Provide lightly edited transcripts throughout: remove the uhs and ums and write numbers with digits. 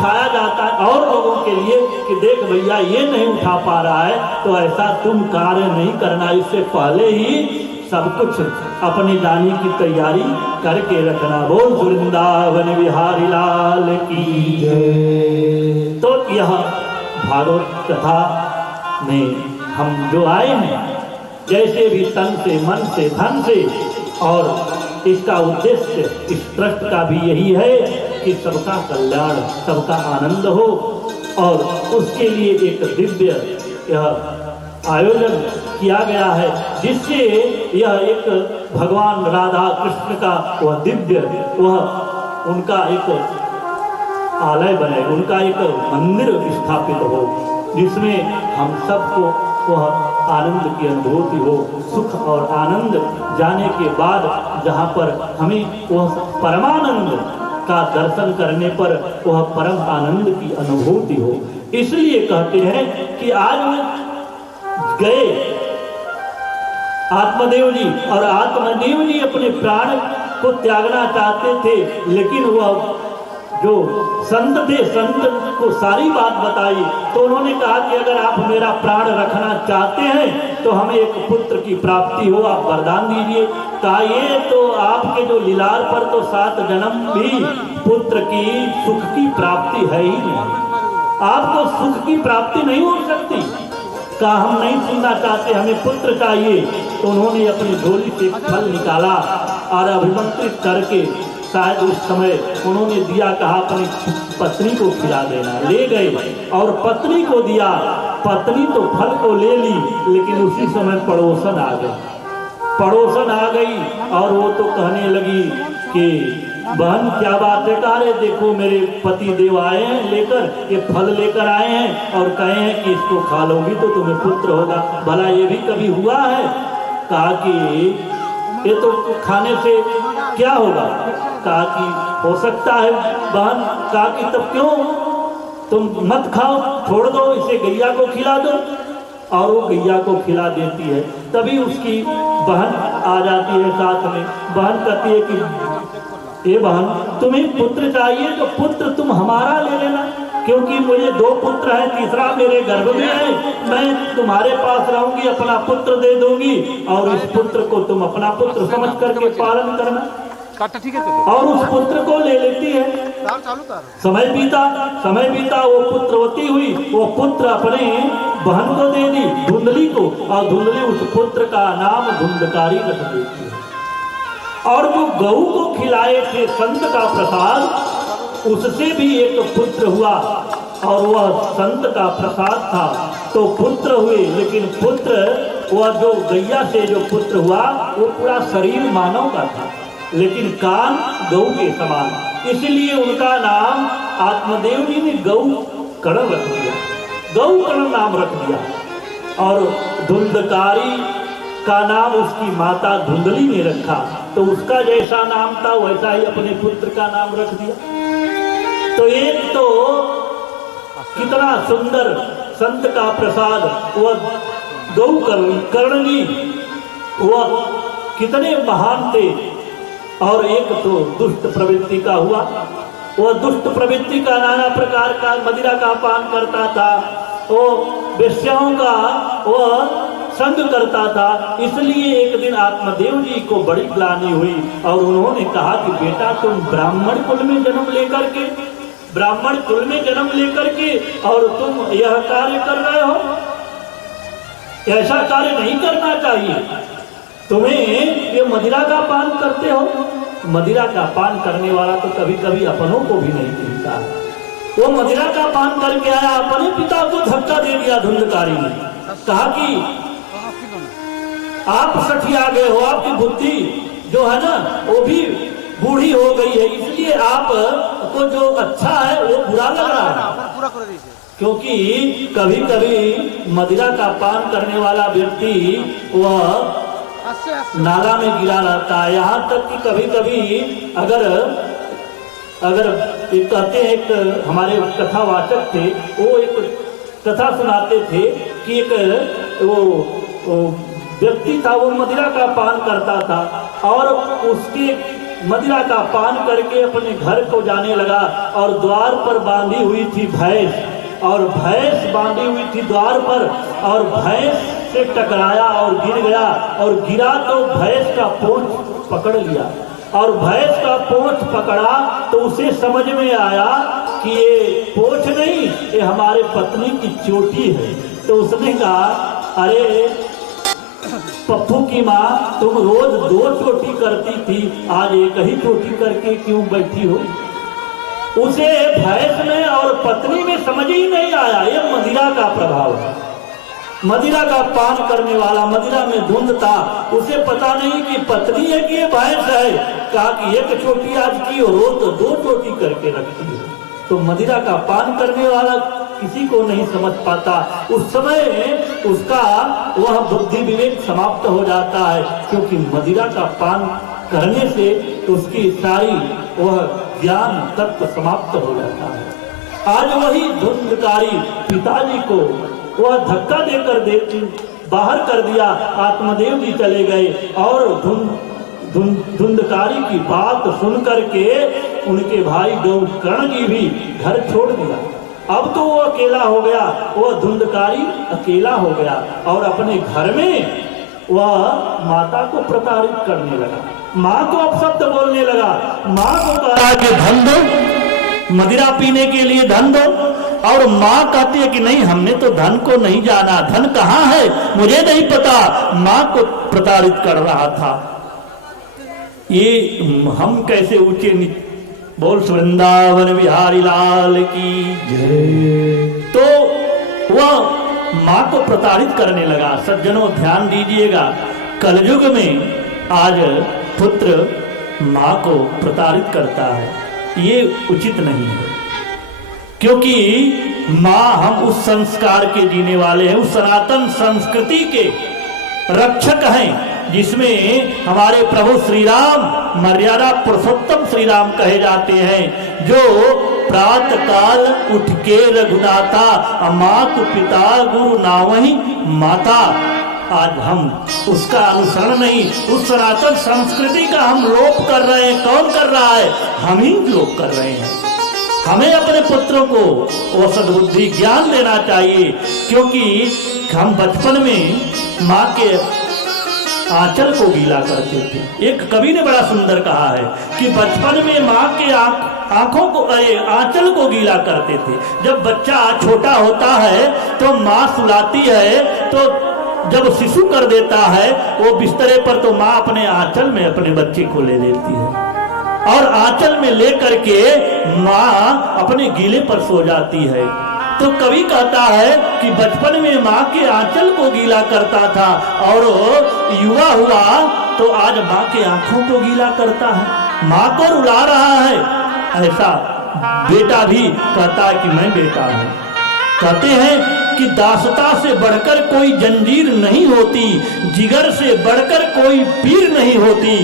उठाया जाता है और लोगों के लिए कि देख भैया ये नहीं उठा पा रहा है तो ऐसा तुम कार्य नहीं करना, इससे पहले ही सब कुछ अपने जाने की तैयारी करके रखना। बोल वृंदावन बिहारी लाल की जय। तो यह भागवत कथा में हम जो आए हैं, जैसे भी तन से, मन से, धन से, और इसका उद्देश्य इस ट्रस्ट का भी यही है कि सबका कल्याण, सबका आनंद हो, और उसके लिए एक दिव्य यह आयोजन किया गया है, जिससे यह एक भगवान राधा कृष्ण का वह दिव्य, वह उनका एक आलय बने, उनका एक मंदिर स्थापित हो, जिसमें हम सबको वह आनंद की अनुभूति हो, सुख और आनंद जाने के बाद जहाँ पर हमें वह परमानंद का दर्शन करने पर वह परम आनंद की अनुभूति हो। इसलिए कहते हैं कि आज गए आत्मदेव जी, और आत्मदेव जी अपने प्राण को त्यागना चाहते थे, लेकिन वह जो संत थे, संत को सारी बात बताई, तो उन्होंने कहा कि अगर आप मेरा प्राण रखना चाहते हैं तो हमें एक पुत्र की प्राप्ति हो, आप वरदान दीजिए। कहा ये तो आपके जो लीलार पर तो 7 जन्म भी पुत्र की सुख की प्राप्ति है ही नहीं, आपको सुख की प्राप्ति नहीं हो सकती। कहा हम नहीं सुनना चाहते, हमें पुत्र चाहिए। तो उन्होंने अपनी झोली से फल निकाला और अभिमंत्रित करके शायद उस समय उन्होंने दिया, कहा अपनी पत्नी को खिला देना। ले गए और पत्नी को दिया, पत्नी तो फल को ले ली, लेकिन उसी समय पड़ोसन आ गई। पड़ोसन आ गई और वो तो कहने लगी कि बहन क्या बात है? कहा रे देखो मेरे पति देव आए हैं लेकर, ये फल लेकर आए हैं और कहे हैं कि इसको खा लोगी तो तुम्हें पुत्र होगा। भला ये भी कभी हुआ है? कहा कि ये तो खाने से क्या होगा? कहा कि हो सकता है बहन। कहा कि तब क्यों तुम मत खाओ, छोड़ दो, इसे गैया को खिला दो। और वो गैया को खिला देती है। तभी उसकी बहन आ जाती है साथ में। बहन कहती है कि ये बहन तुम्हें पुत्र चाहिए तो पुत्र तुम हमारा ले लेना, क्योंकि मुझे 2 पुत्र हैं, तीसरा मेरे गर्भ में है। मैं तुम्हारे पास रहूंगी, अपना पुत्र दे दूंगी और इस पुत्र को तुम अपना पुत्र समझ करके पालन करना। और उस पुत्र को ले लेती है। समय बीता वो पुत्रवती हुई। वो पुत्र अपने बहन को दे दी, धुंधली को, और धुंधली उस पुत्र का नाम धुंधकारी रख देती है। और जो गऊ को खिलाए थे संत का प्रसाद, उससे भी एक पुत्र हुआ और वह संत का प्रसाद था, तो पुत्र हुए। लेकिन पुत्र वह जो गैया से जो पुत्र हुआ वो पूरा शरीर मानव का था, लेकिन कान गऊ के समान, इसलिए उनका नाम आत्मदेव जी ने गऊ कर्ण रख दिया, गऊ कर्ण नाम रख दिया। और धुंधकारी का नाम उसकी माता धुंधली ने रखा, तो उसका जैसा नाम था वैसा ही अपने पुत्र का नाम रख दिया। तो एक तो कितना सुंदर संत का प्रसाद, वह गौ कर्ण जी वह कितने महान थे। और एक तो दुष्ट प्रवृत्ति का हुआ, वह दुष्ट प्रवृत्ति का नाना प्रकार का मदिरा का पान करता था, वो वेश्याओं का वह संग करता था। इसलिए एक दिन आत्मदेव जी को बड़ी ग्लानि हुई और उन्होंने कहा कि बेटा तुम ब्राह्मण कुल में जन्म लेकर के और तुम यह कार्य कर रहे हो, ऐसा कार्य नहीं करना चाहिए। तुम्हें ये मदिरा का पान करते हो। मदिरा का पान करने वाला तो कभी कभी अपनों को भी नहीं चिंता। वो मदिरा का पान करके आया, अपने पिता को धक्का दे दिया धुंधकारी ने। कहा कि आप सठिया गए हो, आपकी बुद्धि जो है ना वो भी बूढ़ी हो गई है, इसलिए आप को जो अच्छा है वो बुरा लग रहा है। क्योंकि कभी कभी मदिरा का पान करने वाला व्यक्ति वह नाला में गिरा रहता है। यहाँ तक कि कभी कभी अगर एक कहते हैं, एक हमारे कथावाचक थे, वो एक कथा सुनाते थे कि एक वो व्यक्ति था, वो मदिरा का पान करता था और उसके मदिरा का पान करके अपने घर को जाने लगा और द्वार पर बांधी हुई थी भैंस, और भैंस बांधी हुई थी द्वार पर, और भैंस से टकराया और गिर गया, और गिरा तो भैंस का पूंछ पकड़ लिया, और भैंस का पूंछ पकड़ा तो उसे समझ में आया कि ये पूंछ नहीं, ये हमारे पत्नी की चोटी है। तो उसने कहा, अरे पप्पू की माँ, तुम रोज 2 चोटी करती थी, आज एक ही चोटी करके क्यों बैठी हो? उसे भैंस में और पत्नी में समझ ही नहीं आया। ये मदिरा का प्रभाव है। मदिरा का पान करने वाला, मदिरा में धुंध था, उसे पता नहीं कि पत्नी है कि ये भैंस है। कहा कि एक चोटी आज की हो, तो 2 चोटी करके रखती है। तो मदिरा का पान करने वाला किसी को नहीं समझ पाता। उस समय उसका वह बुद्धि विवेक समाप्त हो जाता है, क्योंकि मदिरा का पान करने से उसकी सारी वह ज्ञान तत्व समाप्त हो जाता है। आज वही धुंधकारी पिताजी को वह धक्का देकर बाहर कर दिया। आत्मदेव जी चले गए और धुंधकारी की बात सुन करके उनके भाई गौकर्ण जी भी घर छोड़ दिया। अब तो वो अकेला हो गया, वो धुंधकारी अकेला हो गया और अपने घर में वह माता को प्रताड़ित करने लगा। माँ को अपशब्द बोलने लगा। माँ को कहा कि धन दो, मदिरा पीने के लिए धन दो, और माँ कहती है कि नहीं, हमने तो धन को नहीं जाना, धन कहाँ है मुझे नहीं पता। माँ को प्रताड़ित कर रहा था। ये हम कैसे ऊंचे बोल वृंदावन बिहारी लाल की जय। तो वह माँ को प्रताड़ित करने लगा। सज्जनों ध्यान दीजिएगा, कलयुग में आज पुत्र माँ को प्रताड़ित करता है, ये उचित नहीं है। क्योंकि माँ, हम उस संस्कार के जीने वाले हैं, उस सनातन संस्कृति के रक्षक हैं जिसमें हमारे प्रभु श्री राम मर्यादा पुरुषोत्तम श्री राम कहे जाते हैं, जो प्रातः काल उठ के रघुनाथा, मात पिता गुरु नावही माता। आज हम उसका अनुसरण नहीं, उस सनातन संस्कृति का हम लोप कर रहे हैं। कौन कर रहा है? हम ही लोप कर रहे हैं। हमें अपने पुत्रों को वो सद्बुद्धि ज्ञान देना चाहिए, क्योंकि हम बचपन में माँ के आंचल को गीला करते थे। एक कवि ने बड़ा सुंदर कहा है कि बचपन में माँ के आंखों को, आंचल को गीला करते थे। जब बच्चा छोटा होता है तो माँ सुलाती है, तो जब शिशु कर देता है वो बिस्तरे पर, तो माँ अपने आंचल में अपने बच्चे को ले लेती है और आंचल में ले करके माँ अपने गीले पर सो जाती है। तो कवि कहता है कि बचपन में माँ के आंचल को गीला करता था और युवा हुआ तो आज माँ के आंखों को गीला करता है, माँ को रुला रहा है। ऐसा बेटा भी कहता है कि मैं बेटा हूँ। कहते हैं कि दासता से बढ़कर कोई जंजीर नहीं होती, जिगर से बढ़कर कोई पीर नहीं होती।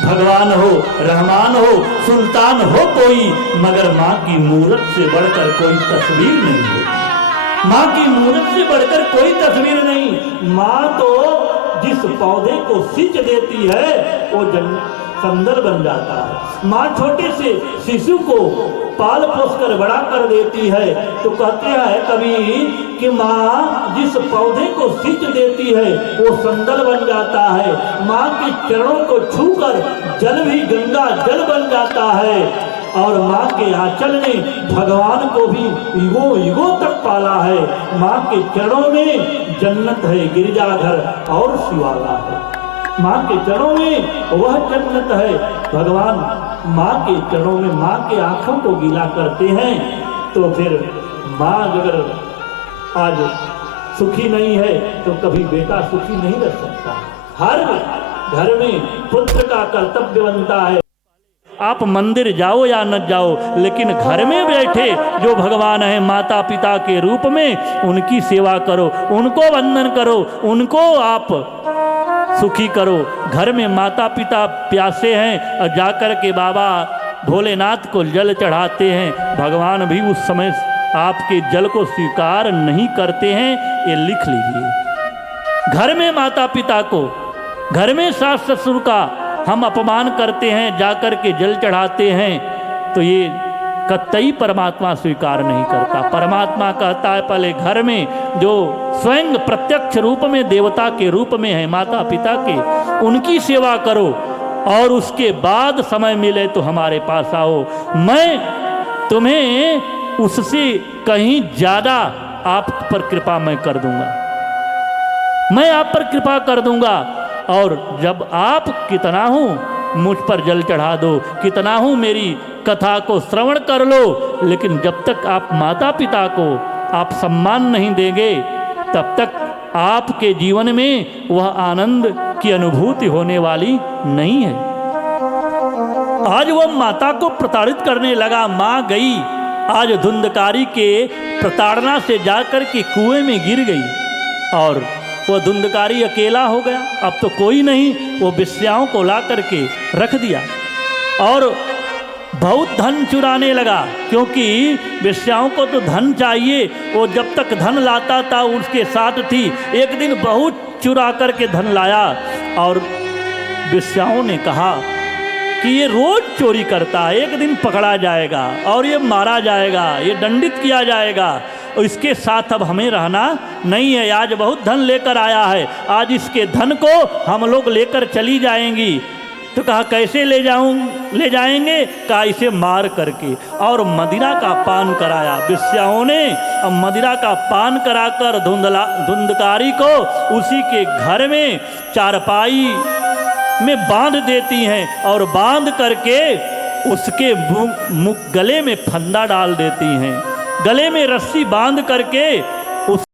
भगवान हो, रहमान हो, सुल्तान हो कोई, मगर माँ की मूरत से बढ़कर कोई तस्वीर नहीं होती। माँ की मूरत से बढ़कर कोई तस्वीर नहीं। माँ तो जिस पौधे को सींच देती है वो सुंदर बन जाता है। माँ छोटे से शिशु को पाल पोस कर बड़ा कर देती है। तो कहते हैं कभी कि माँ जिस पौधे को सींच देती है वो सुंदर बन जाता है। माँ के चरणों को छूकर जल भी गंगा जल बन जाता है। और माँ के आंचल ने भगवान को भी युगों युगों तक पाला है। माँ के चरणों में जन्नत है, गिरजाघर और शिवाला है। माँ के चरणों में वह जन्नत है। भगवान माँ के चरणों में माँ के आंखों को गीला करते हैं। तो फिर माँ अगर आज सुखी नहीं है तो कभी बेटा सुखी नहीं रह सकता। हर घर में पुत्र का कर्तव्य बनता है। आप मंदिर जाओ या न जाओ, लेकिन घर में बैठे जो भगवान है माता पिता के रूप में, उनकी सेवा करो, उनको वंदन करो, उनको आप सुखी करो। घर में माता पिता प्यासे हैं और जाकर के बाबा भोलेनाथ को जल चढ़ाते हैं, भगवान भी उस समय आपके जल को स्वीकार नहीं करते हैं। ये लिख लीजिए। घर में माता पिता को, घर में सास ससुर का हम अपमान करते हैं, जाकर के जल चढ़ाते हैं, तो ये कतई परमात्मा स्वीकार नहीं करता। परमात्मा कहता है पहले घर में जो स्वयं प्रत्यक्ष रूप में देवता के रूप में है, माता पिता के, उनकी सेवा करो और उसके बाद समय मिले तो हमारे पास आओ। मैं तुम्हें उससे कहीं ज़्यादा आप पर कृपा मैं कर दूंगा, मैं आप पर कृपा कर दूंगा। और जब आप कितना हूँ मुझ पर जल चढ़ा दो, कितना हूँ मेरी कथा को श्रवण कर लो, लेकिन जब तक आप माता पिता को आप सम्मान नहीं देंगे तब तक आपके जीवन में वह आनंद की अनुभूति होने वाली नहीं है। आज वह माता को प्रताड़ित करने लगा। माँ गई आज धुंधकारी के प्रताड़ना से जाकर के कुएं में गिर गई और वह धुंधकारी अकेला हो गया। अब तो कोई नहीं, वो वेश्याओं को ला करके रख दिया और बहुत धन चुराने लगा, क्योंकि वेश्याओं को तो धन चाहिए। वो जब तक धन लाता था उसके साथ थी। एक दिन बहुत चुरा करके धन लाया और वेश्याओं ने कहा कि ये रोज चोरी करता है, एक दिन पकड़ा जाएगा और ये मारा जाएगा, ये दंडित किया जाएगा, और इसके साथ अब हमें रहना नहीं है। आज बहुत धन लेकर आया है, आज इसके धन को हम लोग लेकर चली जाएंगी। तो कहा कैसे ले जाएंगे? कहा इसे मार करके, और मदिरा का पान कराया। वेश्याओं ने अब मदिरा का पान कराकर धुंधकारी को उसी के घर में चारपाई में बांध देती हैं और बांध करके उसके गले में फंदा डाल देती हैं, गले में रस्सी बांध करके